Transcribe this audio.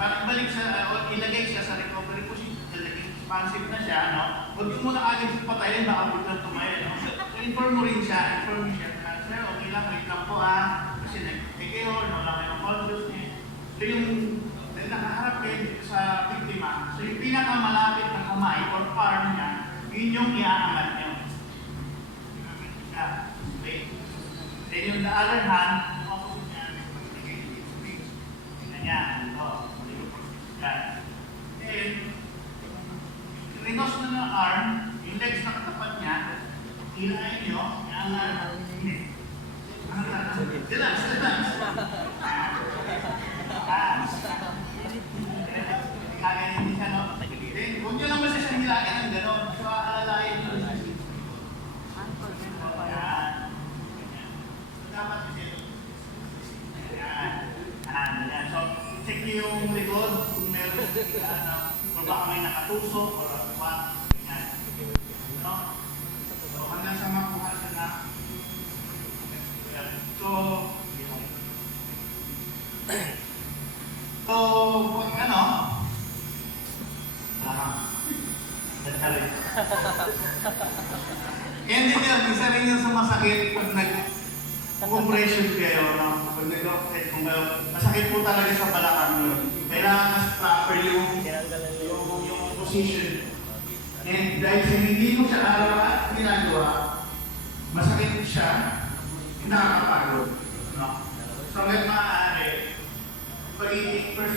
parang balik sa, o ilagay siya sa recovery position, talagang expansive na siya, no? Huwag yung muna agad patayin, baka biglang tumayo, no? So, inform mo rin siya, na, sir, okay lang, wait lang po kasi kayo, no lang yung conscious niya. So yung, dahil nakaharap kayo sa biktima, so yung pinakamalapit na kamay or arm niya, yun yung iaangat niyo. Okay. Then yung the other hand, opposite niya, tingnan niya, ito. Yan. Then, rinos na ng arm, yung legs na katapat niya, hilain niyo, iaangat. Relax. Kagayin din siya, no? Then, huwag niyo lang basta siyang hilain ng gano'n. So, aalalain niyo. Dapat kasi yan. So, check niyo yung likod kung meron kung baka may nakatusok o what. Yan. No? So, hanggang sa makuha siya na. So, pag ano, yan din yun, isa rin yung sumasakit pag nag-compression kayo, no? Pag nag-rocket, kung masakit po talaga sa balakang yun. Kailangan mas proper yung position. And dahil sa hindi mo siya araw-araw ginagawa, masakit siya, nakakapagod. No? So, hanggang maaari, pag-ibig